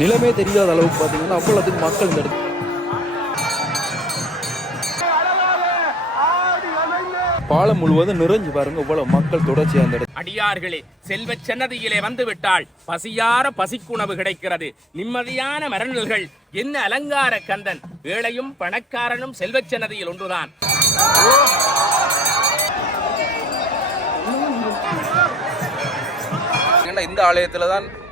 நிலைமை தெரியாத அளவுக்கு பார்த்தீங்கன்னா அவ்வளோத்துக்கு மக்கள் இந்த இடத்துல பாலம் முழுவதும் நிறைஞ்சு பாருங்க இவ்வளவு மக்கள் தொடர்ச்சியா அந்த அடியார்களே செல்வச் சன்னதியிலே வந்து விட்டால் பசியார பசிக்குணவு கிடைக்கிறது. நிம்மதியான மரநில்கள் என்ன அலங்கார கந்தன்? ஏழையும் பணக்காரனும் செல்வச் சன்னதியில் ஒன்றுதான். இந்த ஆலயத்தில் தான்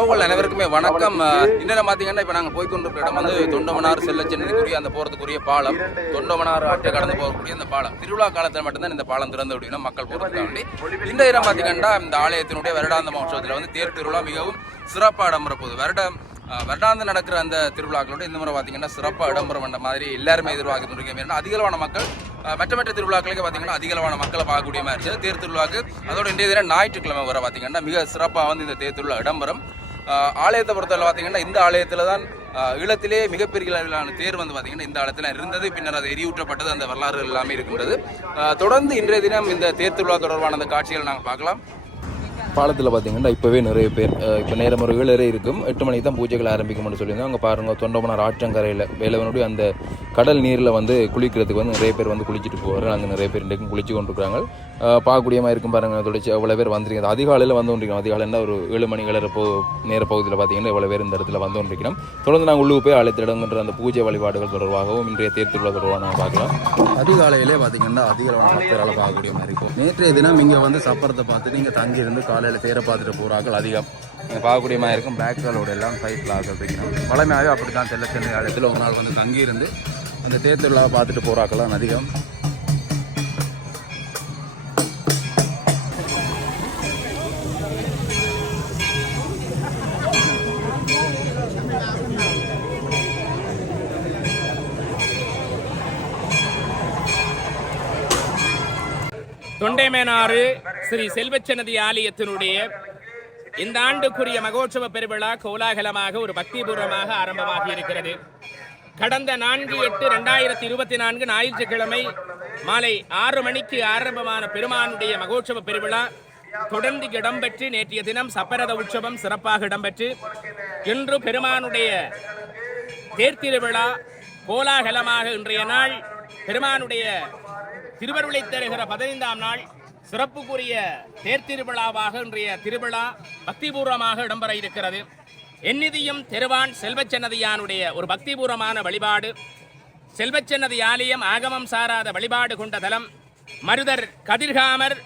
உங்கள் அனைவருக்குமே வணக்கம். இன்னும் பார்த்தீங்கன்னா இப்போ நாங்கள் போய் கொண்டிருக்கிற இடம் வந்து தொண்டமனார் செல்லச்சென்னைக்குரிய அந்த போகிறதுக்குரிய பாலம். தொண்டமனார் ஆற்றை கடந்து போகக்கூடிய அந்த பாலம். திருவிழா காலத்தில் மட்டும்தான் இந்த பாலம் திறந்து விடணும் மக்கள் போகிறதுக்காக வேண்டி இந்த இடம் பார்த்தீங்கன்னா இந்த ஆலயத்தினுடைய வருடாந்த மகோத்சவத்தில் வந்து தேர் திருவிழா மிகவும் சிறப்பாக இடம்பெற போகுது. வருடம் வருடாந்து நடக்கிற அந்த திருவிழாக்களோட இந்த முறை பார்த்தீங்கன்னா சிறப்பாக இடம்பெற வேண்ட மாதிரி எல்லாருமே எதிர்பார்க்கிட்டு இருக்கீங்க அதிகளவான மக்கள் மற்ற மற்ற திருவிழாக்களுக்கு பார்த்தீங்கன்னா அதிகளவான மக்களை பார்க்கக்கூடிய மாதிரி. இருந்துச்சு தேர் திருவிழாக்கு அதோட இன்றைய தினம் ஞாயிற்றுக்கிழமை வர பார்த்தீங்கன்னா மிக சிறப்பாக வந்து இந்த தேர் திருவிழா இடம்பெறும். ஆலயத்தை பொறுத்தவரை பார்த்தீங்கன்னா இந்த ஆலயத்தில் தான் ஈழத்திலே மிகப்பெரிய அளவிலான தேர் வந்து பார்த்தீங்கன்னா இந்த ஆலயத்தில் இருந்தது. பின்னர் அது எரியூற்றப்பட்டது அந்த வரலாறு எல்லாமே இருக்கின்றது. தொடர்ந்து இன்றைய தினம் இந்த தேர் திருவிழா தொடர்பான அந்த காட்சிகள் நாங்கள் பார்க்கலாம். பாலத்தில் பார்த்தீங்கன்னா இப்போவே நிறைய பேர் இப்போ நேரம் ஒரு ஏழரை இருக்கும். எட்டு மணிக்கு தான் பூஜைகள் ஆரம்பிக்கும்னு சொல்லியிருந்தோம். அங்கே பாருங்க தொண்டமனார் ஆற்றங்கரையில் வேலவனுடைய அந்த கடல் நீரில் வந்து குளிக்கிறதுக்கு வந்து நிறைய பேர் வந்து குளிச்சுட்டு போவார் அங்கே நிறைய பேர் இன்றைக்கும் குளிச்சு கொண்டிருக்கிறாங்க. பார்க்கக்கூடிய மாதிரி இருக்கும் பாருங்கள் தொடர்ச்சி எவ்வளோ பேர் வந்துருக்கீங்க. அதிகாலையில் வந்து கொண்டிருக்கோம். அதிகாலையில் ஒரு ஏழு மணி ஏழரை போ நேர பகுதியில் பார்த்தீங்கன்னா இவ்வளோ பேர் இந்த இடத்துல வந்து கொண்டிருக்கிறோம். தொடர்ந்து நாங்கள் உள்ளுக்கு போய் அழைத்திடங்கிற அந்த பூஜை வழிபாடுகள் தொடர்பாகவும் இன்றைய தேர் தொடர்பாக நாங்கள் பார்க்கலாம். அதிகாலையிலே பார்த்தீங்கன்னா அதிகளவான பக்தரால் பார்க்கக்கூடிய மாதிரி இருக்கும். நேற்றைய தினம் இங்கே வந்து சப்பரத்தை பார்த்துட்டு நீங்கள் தங்கி இருந்து காலையில் தேரை பார்த்துட்டு போகிறார்கள் அதிகம். நீங்கள் பார்க்கக்கூடிய மாதிரி இருக்கும். பேக் சைடோட எல்லாம் சைட்டில் ஆகிறதுக்கணும் பழமையாகவே அப்படி தான் செல்ல சென்னை இடத்துல ஒரு நாள் வந்து தங்கியிருந்து அந்த தேர் பார்த்துட்டு போகிறாக்கெல்லாம் அதிகம். தொண்டைமேனாறு ஸ்ரீ செல்வச்சனதி ஆலயத்தினுடைய இந்த ஆண்டுக்குரிய மகோற்சவ பெருவிழா கோலாகலமாக ஒரு பக்திபூர்வமாக ஆரம்பமாகி இருக்கிறது. கடந்த நான்கு எட்டு ரெண்டாயிரத்தி இருபத்தி நான்கு ஞாயிற்றுக்கிழமை மாலை ஆறு மணிக்கு ஆரம்பமான பெருமானுடைய மகோற்சவ பெருவிழா தொடர்ந்து இடம்பெற்று நேற்றைய தினம் சப்பரத உற்சவம் சிறப்பாக இடம்பெற்று இன்று பெருமானுடைய தேர்த்திருவிழா கோலாகலமாக இன்றைய நாள் பெருமானுடைய திருவருளை தருகிற பதினைந்தாம் நாள் சிறப்புக்குரிய தேர்திருவிழாவாக இன்றைய திருவிழா பக்திபூர்வமாக இடம்பெற இருக்கிறது. எந்நிதியும் தெருவான் செல்வச்சன்னதியானுடைய ஒரு பக்திபூர்வமான வழிபாடு செல்வச்சன்னதி ஆலயம் ஆகமம் சாராத வழிபாடு கொண்ட தலம் மருதர் கதிர்காமர்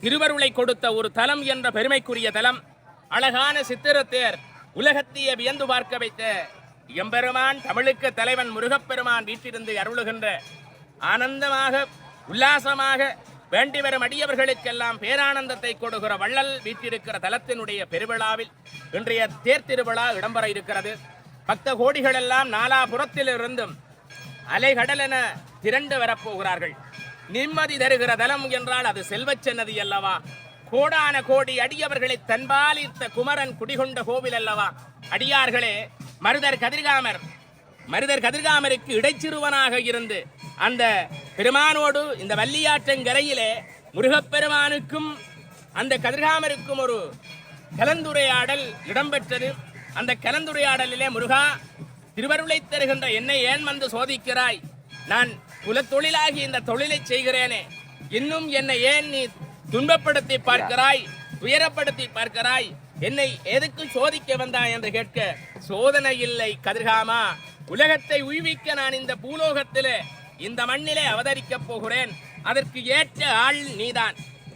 திருவருளை கொடுத்த ஒரு தலம் என்ற பெருமைக்குரிய தலம் அழகான சித்திரத்தேர் உலகத்திய வியந்து பார்க்க வைத்த எம்பெருமான் தமிழுக்கு தலைவன் முருகப்பெருமான் வீட்டிலிருந்து அருளுகின்ற ஆனந்தமாக உல்லாசமாக வேண்டி வரும் அடியவர்களுக்கெல்லாம் பேரானந்தத்தை கொடுகிற வள்ளல் வீட்டிருக்கிற தலத்தினுடைய பெருவிழாவில் இன்றைய தேர்திருவிழா இடம்பெற இருக்கிறது. பக்த கோடிகள் எல்லாம் நாலாபுறத்திலிருந்தும் அலைகடலென திரண்டு வரப்போகிறார்கள். நிம்மதி தருகிற தலம் என்றால் அது செல்வச்சன்னதி அல்லவா? கோடான கோடி அடியவர்களை தன்பாலித்த குமரன் குடிகொண்ட கோவில் அல்லவா? அடியார்களே மருதர் கதிர்காமர் மருதர் கதிர்காமருக்கு இடைச்சிறுவனாக இருந்து அந்த பெருமானோடு இந்த வள்ளியாற்றங்கரையிலே முருகப்பெருமானுக்கும் அந்த கதிர்காமருக்கும் ஒரு கலந்துரையாடல் இடம்பெற்றது. அந்த கலந்துரையாடலிலே முருகா திருவருளை தருகின்ற என்னை ஏன் வந்து சோதிக்கிறாய்? நான் குலத்தொழிலாகி இந்த தொழிலை செய்கிறேனே. இன்னும் என்னை ஏன் நீ துன்பப்படுத்தி பார்க்கிறாய்? துயரப்படுத்தி பார்க்கிறாய்? என்னை எதுக்கு சோதிக்க வந்தாய் என்று கேட்க சோதனை இல்லை கதிர்காமா. உலகத்தை உய்விக்க நான் இந்த பூலோகத்திலே இந்த மண்ணிலே அவதரிக்கப் போகிறேன். அதற்கு ஏற்ற ஆள் நீதான்.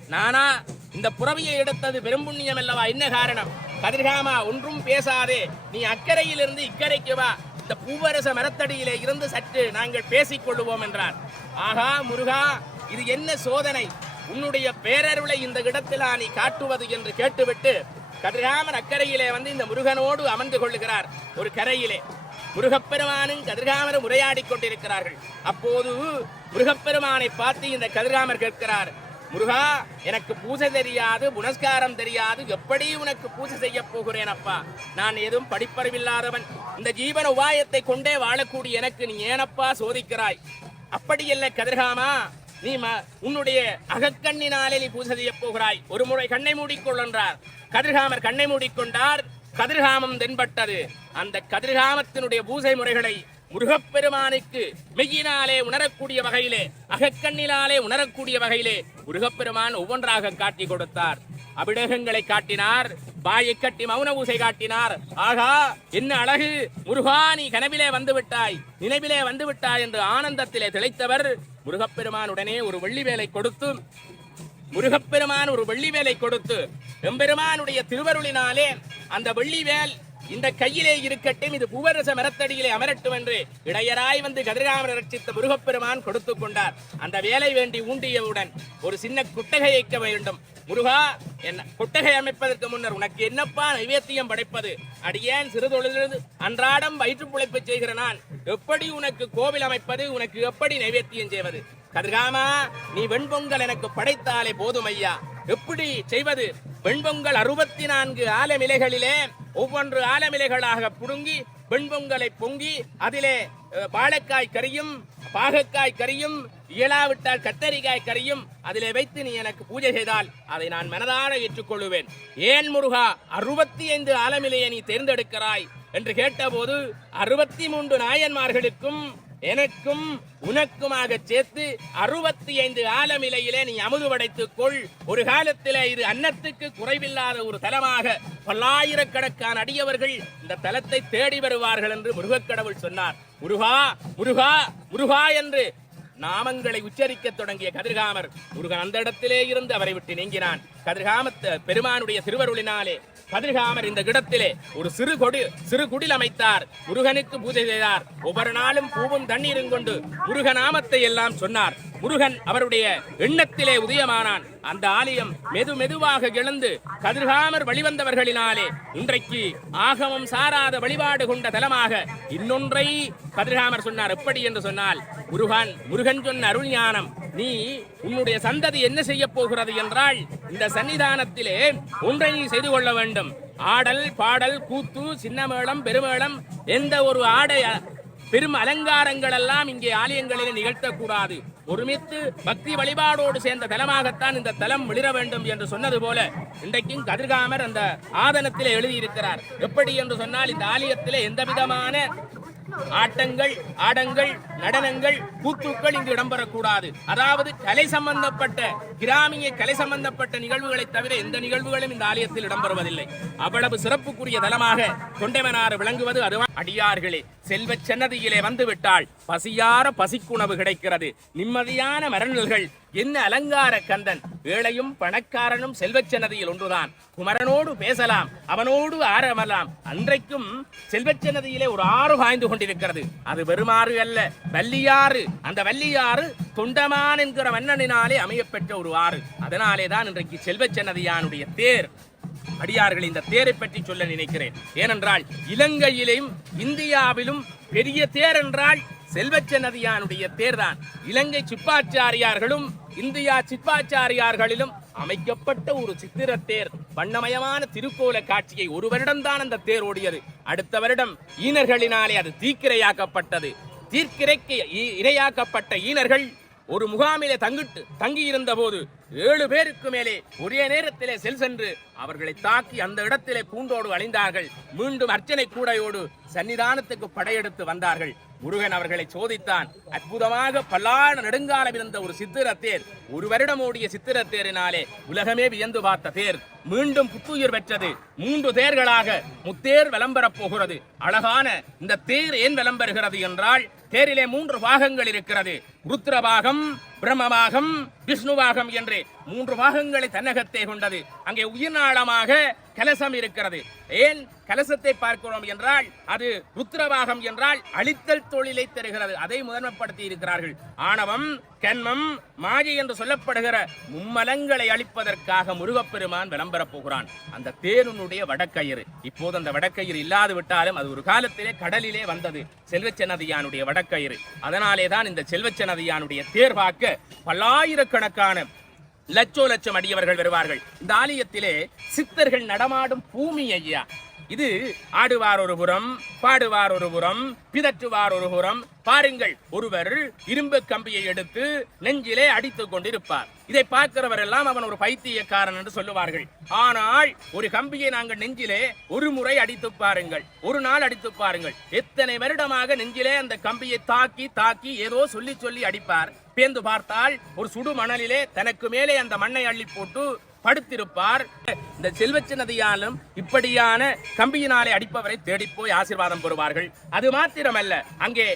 நானா இந்த புறவியை எடுத்தது பெரும்புண்ணியம் அல்லவா? என்ன காரணம்? கதிர்காமா ஒன்றும் பேசாதே. நீ அக்கறையிலிருந்து இக்கரைக்கு வா. இந்த பூவரச மரத்தடியிலே இருந்து சற்று நாங்கள் பேசிக் கொள்ளுவோம் என்றார். ஆகா முருகா இது என்ன சோதனை? உன்னுடைய பேரருளை இந்த இடத்திலா நீ காட்டுவது என்று கேட்டுவிட்டு கதிர்காமன் அக்கறையிலே வந்து இந்த முருகனோடு அமர்ந்து கொள்ளுகிறார் ஒரு கரையிலே. முருகப்பெருமானும் கதிர்காமரும் உரையாடிக் கொண்டிருக்கிறார்கள். அப்போது முருகப்பெருமானை பார்த்து இந்த கதிர்காமர் கேட்கிறார் முருகா எனக்கு பூஜை தெரியாது புனஸ்காரம் தெரியாது எப்படி உனக்கு பூஜை செய்ய போகிறேன் அப்பா? நான் எதுவும் படிப்பறிவில்லாதவன். இந்த ஜீவன உபாயத்தை கொண்டே வாழக்கூடிய எனக்கு நீ ஏனப்பா சோதிக்கிறாய்? அப்படியல்ல கதிர்காமா நீ உன்னுடைய அகக்கண்ணினாலே நீ பூஜை செய்ய போகிறாய். ஒரு முறை கண்ணை மூடிக்கொள் என்றார். கதிர்காமர் கண்ணை மூடிக்கொண்டார். கதிர்காமம் தென்பட்டது. அந்த கதிர்காமத்தினுடைய பூசை முறைகளை முருகப்பெருமானுக்கு மெய்யினாலே உணரக்கூடிய வகையிலே அகக்கண்ணினாலே உணரக்கூடிய வகையிலே முருகப்பெருமான் ஒவ்வொன்றாக காட்டி கொடுத்தார். அபிடேகங்களை காட்டினார் பாயை கட்டி மௌன பூசை காட்டினார். ஆகா என்ன அழகு! முருகா நீ கனவிலே வந்து விட்டாய் நினைவிலே வந்து விட்டாய் என்று ஆனந்தத்திலே திளைத்தவர் முருகப்பெருமான் உடனே ஒரு வெள்ளி வேலை கொடுத்து முருகப்பெருமான் ஒரு வெள்ளி வேலை கொடுத்து எம்பெருமானுடைய திருவருளினாலே அந்த வெள்ளி வேல் இந்த கையிலே இருக்கட்டும் இது பூவரச மரத்தடியிலே அமரட்டும் என்று இடையராய் வந்து கதிராமர் ரட்சித்த முருகப்பெருமான் கொடுத்து கொண்டார். அந்த வேலை வேண்டி ஊண்டியவுடன் ஒரு சின்ன குட்டகை வைக்க வேண்டும். முருகா என்ன குட்டகை அமைப்பதற்கு முன்னர் உனக்கு என்னப்பா நைவேத்தியம் படைப்பது? அடியேன் சிறு தொழிலிருந்து அன்றாடம் வயிற்று பிழைப்பு செய்கிற நான். எப்படி உனக்கு கோவில் அமைப்பது? உனக்கு எப்படி நைவேத்தியம் செய்வது? கதிர்காமா நீ வெண்பொங்கல் எனக்கு படைத்தாலே போதும் ஐயா. எப்படி செய்வது? வெண்பொங்கல் அறுபத்தி நான்கு ஆலமிலைகளிலே ஒவ்வொன்று ஆலமிலைகளாக புடுங்கி வெண்பொங்கலை பொங்கி அதிலே அஹ், வாழைக்காய் கறியும் பாகக்காய் கறியும் இயலாவிட்டால் கத்தரிக்காய் கறியும் அதிலே வைத்து நீ எனக்கு பூஜை செய்தால் அதை நான் மனதார ஏற்றுக்கொள்ளுவேன். ஏன் முருகா அறுபத்தி ஐந்து ஆலமிலையை நீ தேர்ந்தெடுக்கிறாய்? என்று கேட்டபோது அறுபத்தி மூன்று நாயன்மார்களுக்கும் எனக்கும் உனக்குமாக சேர்த்து அறுபத்தி ஐந்து ஆலமிலையிலே நீ அமுது படைத்துக் கொள். ஒரு காலத்திலே இது அன்னத்துக்கு குறைவில்லாத ஒரு தலமாக. பல்லாயிரக்கணக்கான அடியவர்கள் இந்த தலத்தை தேடி வருவார்கள் என்று முருகக்கடவுள் சொன்னார். முருகா முருகா முருகா என்று நாமங்களை உச்சரிக்க தொடங்கிய கதிர்காமர் முருகன் அந்த இடத்திலே இருந்து அவரை விட்டு நீங்கினான். கதிர்காமத்த பெருமானுடைய திருவருளினாலே கதிர்காமர் இந்த இடத்திலே ஒரு சிறு கொடி சிறு குடில் அமைத்தார். முருகனுக்கு பூஜை செய்தார். ஒவ்வொரு நாளும் பூவும் தண்ணீரும் கொண்டு முருக நாமத்தை எல்லாம் சொன்னார். முருகன் அவருடைய எண்ணத்திலே உதயமானான். அந்த ஆலயம் மெது மெதுவாக எழுந்து கதிர்காமர் வழிவந்தவர்களினாலே இன்றைக்கு ஆகமம் சாராத வழிபாடு கொண்ட தலமாக இன்னொன்றை கதிர்காமர் சொன்னார். எப்படி என்று சொன்னால் முருகன் முருகன் சொன்ன அருள் ஞானம் நீ உன்னுடைய சந்ததி என்ன செய்ய போகிறது என்றால் இந்த சன்னிதானத்திலே ஒன்றை நீ செய்து கொள்ள வேண்டும். ஆடல் பாடல் கூத்து சின்னமேளம் பெருமேளம் எந்த ஒரு ஆடை பெரும் அலங்காரங்கள் எல்லாம் இங்கே ஆலயங்களில் நிகழ்த்தக்கூடாது. ஒருமித்து பக்தி வழிபாடோடு சேர்ந்த தலமாகத்தான் இந்த தலம் விளிர வேண்டும் என்று சொன்னது போல இன்றைக்கும் கதிர்காமர் அந்த ஆதனத்திலே எழுதியிருக்கிறார். எப்படி என்று சொன்னால் இந்த ஆலயத்திலே எந்த விதமான ஆட்டங்கள் ஆடங்கள் நடனங்கள் கூத்துக்கள் இங்கு இடம்பெறக்கூடாது. அதாவது கலை சம்பந்தப்பட்ட கிராமிய கலை சம்பந்தப்பட்ட நிகழ்வுகளை தவிர எந்த நிகழ்வுகளும் இந்த ஆலயத்தில் இடம்பெறுவதில்லை. அவ்வளவு சிறப்புக்குரிய தலமாக தொண்டைமனாறு விளங்குவது அதுதான் அடியார்களே செல்வ சன்னதியிலே வந்துவிட்டால் பசியார பசிக்குணவு கிடைக்கிறது. நிம்மதியான மரநில்கள் என்ன அலங்கார கந்தன்? ஏழையும் பணக்காரனும் செல்வச் சன்னதியில் ஒன்றுதான். குமரனோடு பேசலாம் அவனோடு ஆரமலாம் அன்றைக்கும் செல்வச் சன்னதியிலே ஒரு ஆறு பாய்ந்து கொண்டிருக்கிறது. அது வெறுமாறு அல்ல வள்ளியாறு. அந்த வள்ளியாறு தொண்டமான் என்கிற மன்னனினாலே அமையப்பெற்ற ஒரு ஆறு. அதனாலே தான் இன்றைக்கு செல்வச் சன்னதியானுடைய தேர். அடியார்கள் இந்த தேரை பற்றி சொல்ல நினைக்கிறேன். ஏனென்றால் இலங்கையிலும் இந்தியாவிலும் பெரிய தேர் என்றால் செல்வச்ச நதியானுடைய தேர்தான். இலங்கை சிப்பாச்சாரியார்களும் இந்தியா சிப்பாச்சாரியார்களிலும் அமைக்கப்பட்ட ஒரு சித்திர தேர் வண்ணமயமான திருக்கோல காட்சியை ஒரு வருடம்தான் அந்த தேர் ஓடியது. அடுத்த வருடம் ஈனர்களினாலே அது தீக்கிரையாக்கப்பட்டது. தீர்க்கிரைக்கு இ- இரையாக்கப்பட்ட ஈனர்கள் ஒரு முகாமிலே தங்கிட்டு தங்கியிருந்த போது ஏழு பேருக்கு மேலே ஒரே நேரத்திலே செல் சென்று அவர்களை தாக்கி அந்த இடத்திலே பூண்டோடு அழிந்தார்கள். மீண்டும் அர்ச்சனை கூடையோடு சன்னிதானத்துக்கு படையெடுத்து வந்தார்கள். முருகன் அவர்களை சோதித்தான். அற்புதமாக பல்லாண நெடுங்காலம் இருந்த ஒரு சித்திர தேர் ஒரு வருடம் ஓடிய சித்திர தேரினாலே உலகமே வியந்து பார்த்த தேர். மீண்டும் புத்துயிர் பெற்றது. மூன்று தேர்களாக முத்தேர் விளம்பரப் போகிறது. அழகான இந்த தேர் ஏன் விளம்பருகிறது என்றால் தேரிலே மூன்று பாகங்கள் இருக்கிறது. ருத்ரபாகம் பிரம்மபாகம் விஷ்ணுவாகம் என்று. மூன்று பாகங்களை தன்னகத்தே கொண்டது. அங்கே உயிர்நாளமாக கலசம் இருக்கிறது. ஏன் கலசத்தை பார்க்கிறோம் என்றால் அது ருத்ரவாகம் என்றால் அழித்தல் தொழிலை தருகிறது. அதை முதன்மைப்படுத்தி இருக்கிறார்கள். ஆணவம் கண்மம் மாயை என்று சொல்லப்படுகிற மும்மலங்களை அழிப்பதற்காக முருகப்பெருமான் விளம்பரப் போகிறான். அந்த தேருனுடைய வடக்கயிறு. இப்போது அந்த வடக்கயிறு இல்லாது விட்டாலும் அது ஒரு காலத்திலே கடலிலே வந்தது. செல்வச்சனதியானுடைய வடக்கயிறு. அதனாலே தான் இந்த செல்வச்சனதியானுடைய தேர் பார்க்க பல்லாயிரக்கணக்கான லட்சோ லட்சம் அடியவர்கள் வருவார்கள். இந்த ஆலயத்திலே சித்தர்கள் நடமாடும் பூமி ஐயா. இது ஆடுவார் ஒரு புறம் பாடுவார் ஒரு புறம் பிதற்றுவார் ஒரு புறம். பாருங்கள் ஒருவர் இரும்பு கம்பியை எடுத்து நெஞ்சிலே அடித்துக் கொண்டிருப்பார். இதை பார்க்கிறவர் எல்லாம் அவன் ஒரு பைத்தியக்காரன் என்று சொல்லுவார்கள். ஆனால் ஒரு கம்பியை நாங்கள் நெஞ்சிலே ஒரு முறை அடித்து பாருங்கள். ஒரு நாள் அடித்து பாருங்கள். எத்தனை வருடமாக நெஞ்சிலே அந்த கம்பியை தாக்கி தாக்கி ஏதோ சொல்லி சொல்லி அடிப்பார். பேந்து பார்த்தால் ஒரு சுடு மணலிலே தனக்கு மேலே அந்த மண்ணை அள்ளி போட்டு படுத்திருப்பார். இந்த செல்வச்ச நதியாலும் இப்படியான கம்பியினாலே அடிப்பவரை தேடிப்போய் ஆசீர்வாதம் பெறுவார்கள். அது மாத்திரமல்ல அங்கே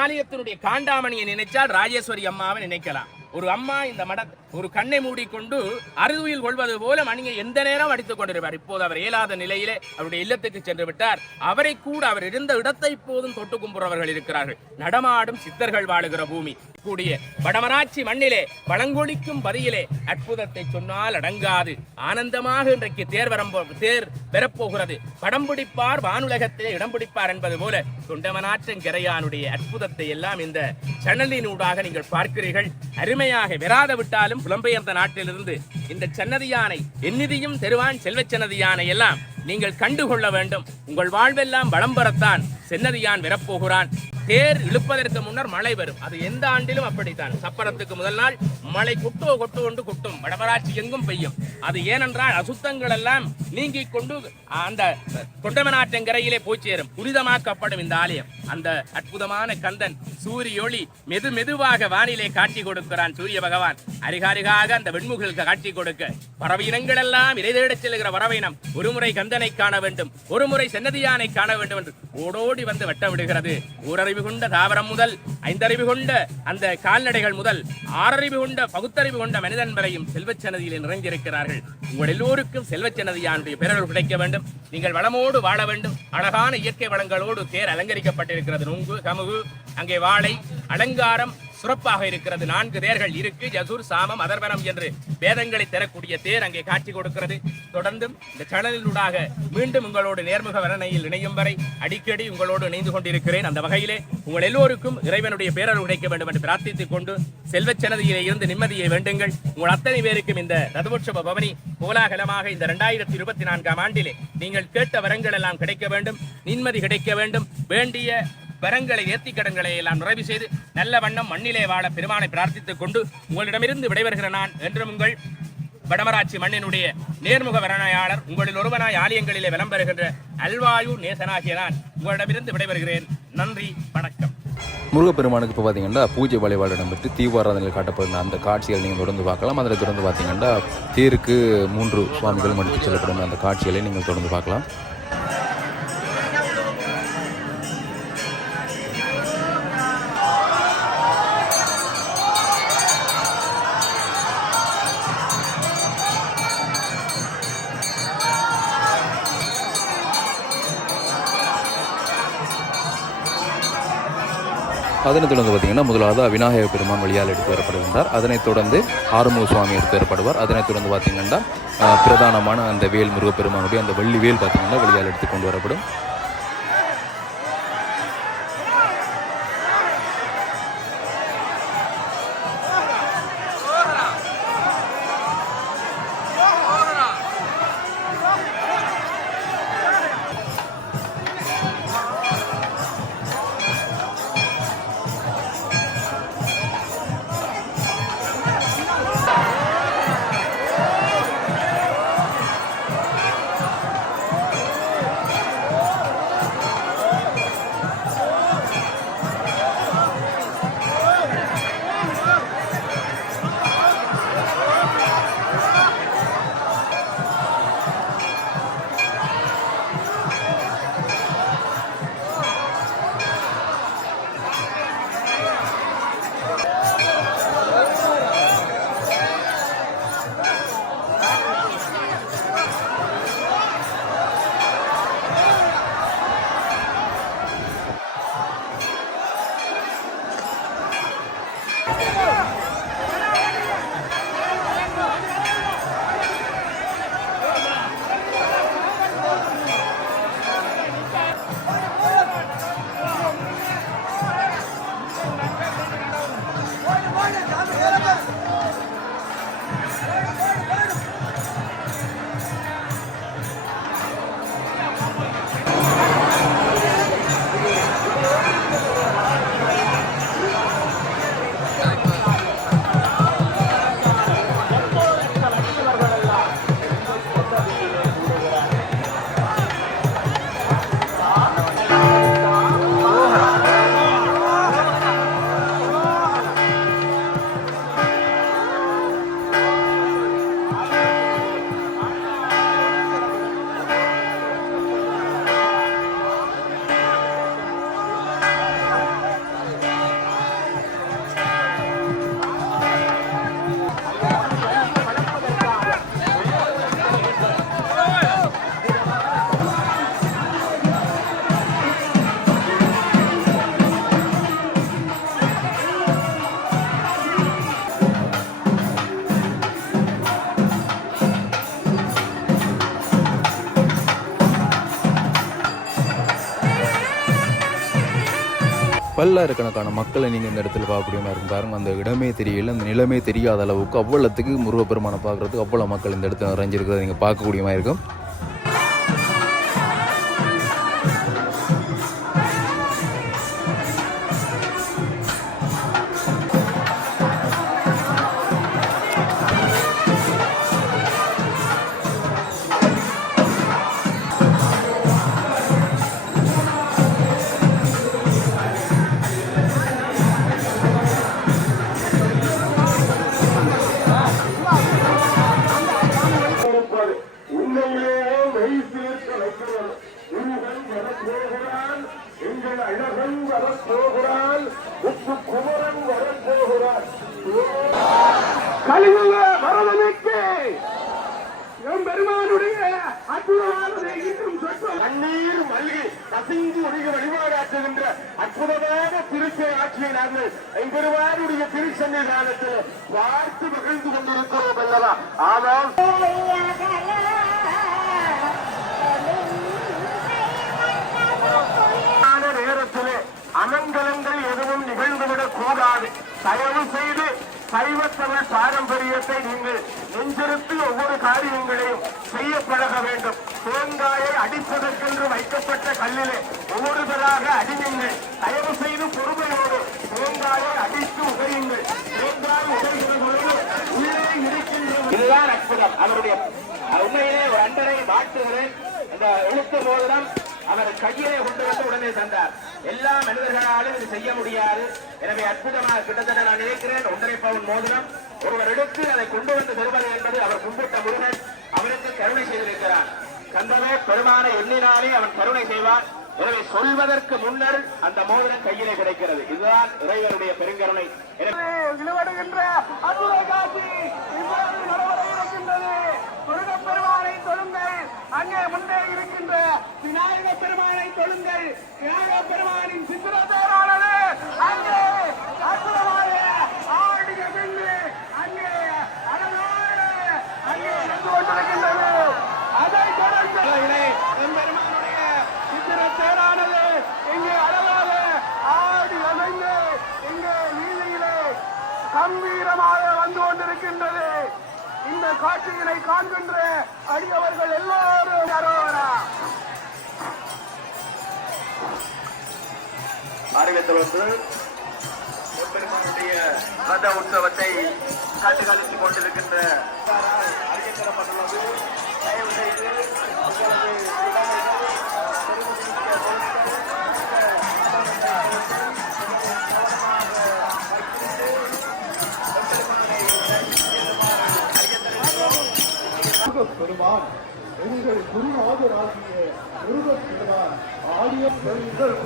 ஆலயத்தினுடைய காண்டாமணியை நினைச்சால் ராஜேஸ்வரி அம்மாவை நினைக்கலாம். ஒரு அம்மா இந்த மட ஒரு கண்ணை மூடிக்கொண்டு அறுதியில் கொள்வது போல மணியை எந்த நேரம் அடித்துக் கொண்டிருப்பார்? இப்போது அவர் இயலாத நிலையிலே அவருடைய இல்லத்துக்கு சென்று விட்டார். அவரை கூட அவர் இருந்த இடத்தை இப்போதும் தொட்டு கும்புறவர்கள் இருக்கிறார்கள். நடமாடும் சித்தர்கள் வாழுகிற பூமி. கூடிய வடமராட்சி மண்ணிலே பழங்கொழிக்கும் பதியிலே அற்புதத்தை சொன்னால் அடங்காது. ஆனந்தமாக இன்றைக்கு தேர் வரம்போ தேர் பெறப்போகிறது. படம் பிடிப்பார் வானுலகத்திலே இடம் பிடிப்பார் என்பது போல தொண்டமனாற்றங்கரையானுடைய அற்புதத்தை எல்லாம் இந்த சன்னலினூடாக நீங்கள் பார்க்கிறீர்கள். அருமை அருமையாக வெறாத விட்டாலும் புலம்பெயர்ந்த நாட்டிலிருந்து இந்த சன்னதி யானை எந்நிதியும் தெருவான் செல்வச் சன்னதியானை எல்லாம் நீங்கள் கண்டுகொள்ள வேண்டும். உங்கள் வாழ்வெல்லாம் வளம் பெறத்தான் சென்னதியான் வரப்போகிறான். தேர் இழுப்பதற்கு முன்னர் மழை வரும். அது எந்த ஆண்டிலும் அப்படித்தான். சப்பரத்துக்கு முதல் நாள் மழை குட்டோ கொட்டு கொண்டு குட்டும். வடமராட்சி எங்கும் பெய்யும். அது ஏனென்றால் அசுத்தங்கள் எல்லாம் நீங்கிக் கொண்டு அந்த தொண்டமனாற்றங்கரையிலே போய் சேரும். புனிதமாக்கப்படும் இந்த ஆலயம். அந்த அற்புதமான கந்தன் சூரியொளி மெது மெதுவாக வானிலே காட்சி கொடுக்கிறான் சூரிய பகவான். அரிகாரிகாக அந்த வெண்முகளுக்கு காட்சி கொடுக்க. பறவை இனங்கள் எல்லாம் இறை தேடச் செல்கிற பறவையினம் ஒருமுறை கந்தனை காண வேண்டும். ஒருமுறை சென்னதியானை காண வேண்டும் என்று ஓடோடி வந்து வட்ட விடுகிறது. ஓரறிவு கொண்ட தாவரம் முதல் ஐந்தறிவு கொண்ட அந்த கால்நடைகள் முதல் ஆறறிவு கொண்ட பகுத்தறிவு கொண்ட மனிதன் வரையும் செல்வச்சன்னதியில் நிறைந்திருக்கிறார்கள் உங்கள் எல்லோருக்கும் செல்வச் பிறர்கள் கிடைக்க வேண்டும். நீங்கள் வளமோடு வாழ வேண்டும். அழகான இயற்கை வளங்களோடு தேர் அலங்கரிக்கப்பட்டிருக்கிறது. நுங்கு கமுகு அங்கே வாழை அலங்காரம் சிறப்பாக இருக்கிறது. நான்கு தேர்கள் இருக்கு. யசூர் சாமம் அதர்வனம் என்று வேதங்களை தரக்கூடிய தேர் அங்கே காட்சி கொடுக்கிறது. தொடர்ந்தும் இந்த சேனலினூடாக மீண்டும் உங்களோடு நேர்முக வர்ணனையில் இணையும் வரை அடிக்கடி உங்களோடு இணைந்து கொண்டிருக்கிறேன். அந்த வகையிலே உங்கள் எல்லோருக்கும் இறைவனுடைய பேரர் கிடைக்க வேண்டும் என்று பிரார்த்தித்துக் கொண்டு செல்வச் இருந்து நிம்மதியை வேண்டுங்கள். உங்கள் அத்தனை பேருக்கும் இந்த ரதபோட்சப பவனி கோலாகலமாக இந்த இரண்டாயிரத்தி இருபத்தி நான்காம் ஆண்டிலே நீங்கள் கேட்ட வரங்கள் எல்லாம் கிடைக்க வேண்டும். நிம்மதி கிடைக்க வேண்டும். வேண்டிய வரங்களை ஏத்தி கடன்களை எல்லாம் நிறைவு செய்து நல்ல வண்ணம் மண்ணிலே வாழ பெருமானை பிரார்த்தித்துக் கொண்டு உங்களிடமிருந்து விடைபெறுகிற நான் என்றும் உங்கள் வடமராட்சி மண்ணினுடைய நேர்முக வரணாயாளர் உங்களில் ஒருவனாய் ஆலயங்களிலே விளம்பெறுகின்ற அல்வாயு நேசனாகிய நான் உங்களிடமிருந்து விடைபெறுகிறேன். நன்றி வணக்கம். முருகப்பெருமானுக்கு இப்போ பார்த்தீங்கன்னா பூஜை வழிபாடு இடம்பெற்று தீவாராதனையில் காட்டப்படுற அந்த காட்சிகளை நீங்கள் தொடர்ந்து பார்க்கலாம். அதில் தொடர்ந்து பார்த்தீங்கன்னா தேருக்கு மூன்று சுவாமிகளும் எடுத்து செல்லப்படும் அந்த காட்சிகளை நீங்கள் தொடர்ந்து பார்க்கலாம். அதனைத் தொடர்ந்து பார்த்தீங்கன்னா முதலாவது விநாயகர் பெருமான் வழியால் எடுத்து வரப்படுகின்றார். அதனைத் தொடர்ந்து ஆறுமுக சுவாமி எடுத்து வரப்படுவார். அதனைத் தொடர்ந்து பார்த்தீங்கன்னா பிரதானமான அந்த வேல் முருகப்பெருமானுடைய அந்த வெள்ளி வேல் பார்த்தீங்கன்னா வழியால் எடுத்து கொண்டு வரப்படும். பல்லாயிரக்கணக்கான மக்களை நீங்கள் இந்த இடத்துல பார்க்கக்கூடிய மாதிரி இருக்கும் பாருங்கள் அந்த இடமே தெரியல அந்த நிலமே தெரியாத அளவுக்கு அவ்வளோத்துக்கு முருகப்பெருமானை பார்க்குறதுக்கு அவ்வளோ மக்கள் இந்த இடத்துல நிறைஞ்சிருக்கிறத நீங்கள் பார்க்கக்கூடிய மாதிரி இருக்கும் திருச்சை ஆட்சியை நாங்கள் திருச்சன்னிதானத்தில் பார்த்து மகிழ்ந்து கொண்டிருக்கிறோம் அல்லவா? ஆனால் சரியான நேரத்திலே அமங்கலங்கள் எதுவும் நிகழ்ந்துவிடக் கூடாது தயவு செய்து சைவத்தமிழ் பாரம்பரியத்தை நீங்கள் நெஞ்சிருத்து ஒவ்வொரு காரியங்களையும் செய்ய பழக வேண்டும். தேங்காயை அடிப்பதற்கென்று வைக்கப்பட்ட கல்லிலே ஒவ்வொருவராக அடியுங்கள். தயவு செய்து பொறுமையோடு தேங்காயை அடித்து உகையுங்கள் தேங்காய் உகைகிற இருக்கின்ற இதுதான் அற்புதம். அவருடைய உண்மையிலே ஒரு அண்டரை வாழ்த்துகிறேன். இந்த எழுத்து போதுதான். அவர் கையிலே கொண்டு தந்தார். எல்லா மனிதர்களாலும் இது செய்ய முடியாது. எனவே அற்புதமாக கிட்டத்தட்ட நான் நினைக்கிறேன் ஒன்றரை பவுன் மோதிரம். ஒருவர் எடுத்து அதை கொண்டு வந்து தருவது என்பது அவர் கும்பிட்ட முருகன் அவருக்கு கருணை செய்திருக்கிறார். கந்தவே பெருமான எண்ணினாலே அவன் கருணை செய்வான். எனவே சொல்வதற்கு முன்னர் அந்த மோதிரம் கையிலே கிடைக்கிறது. இதுதான் இறைவனுடைய பெருங்கருணை. எனவே இழுவடுகின்ற அற்புத காட்சி இப்பொழுது நடைபெற இருக்கின்றது முருகப் பெருமானை தொழுங்கள் அங்கே முன்பே இருக்கின்ற விநாயக பெருமானை தொழுங்கள். விநாயக பெருமானின் சித்திர அங்கே அற்புதமாக ஆரோக்கியத்தில் வந்து பெருமானுடைய ரத உற்சவத்தை கண்டு கொண்டிருக்கின்ற அறிவிக்கப்பட்டுள்ளது தயவு செய்து பெருமான் எங்கள் குருநாதராகிய முருகப் பெருமான் ஆடிய பெருங்கள்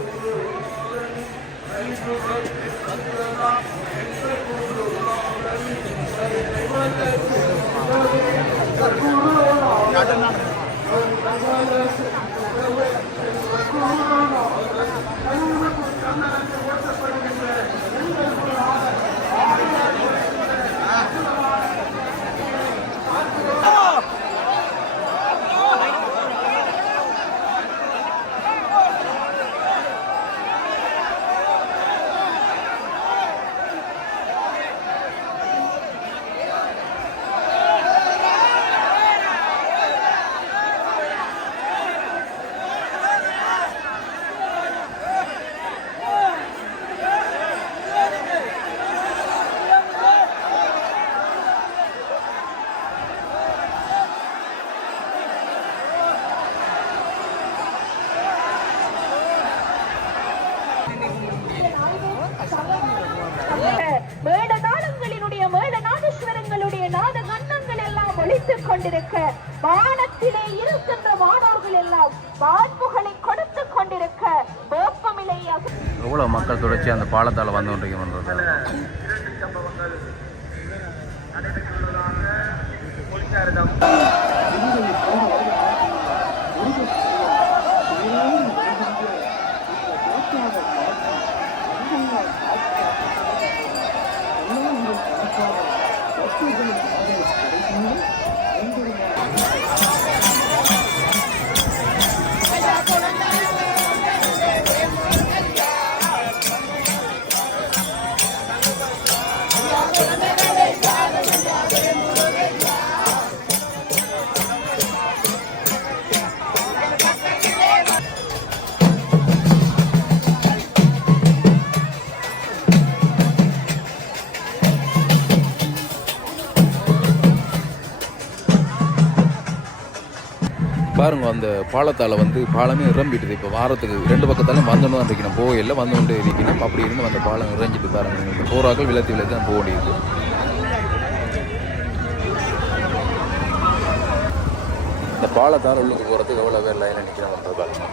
Gracias. கொண்டிருக்க நோக்கமில்லை எவ்வளோ மக்கள் தொடர்ச்சி அந்த பாலத்தால் வந்து கொண்டிருக்க வந்தது Thank you. பாருங்க அந்த பாலத்தால் வந்து பாலமே நிரம்பிட்டுது. இப்போ வாரத்துக்கு ரெண்டு பக்கத்தாலும் வந்தோன்னு தான் இருக்கணும் போகையில் வந்து இருக்கணும் அப்படி இருந்து அந்த பாலம் நிறைஞ்சிட்டு பாருங்க. இந்த போராக்கள் விளத்தி விளத்தி தான் போக வேண்டியது. இந்த பாலத்தால் உள்ளுக்கு போகிறதுக்கு எவ்வளோ பேர் லைனில் நிற்கிறோம் பாருங்க.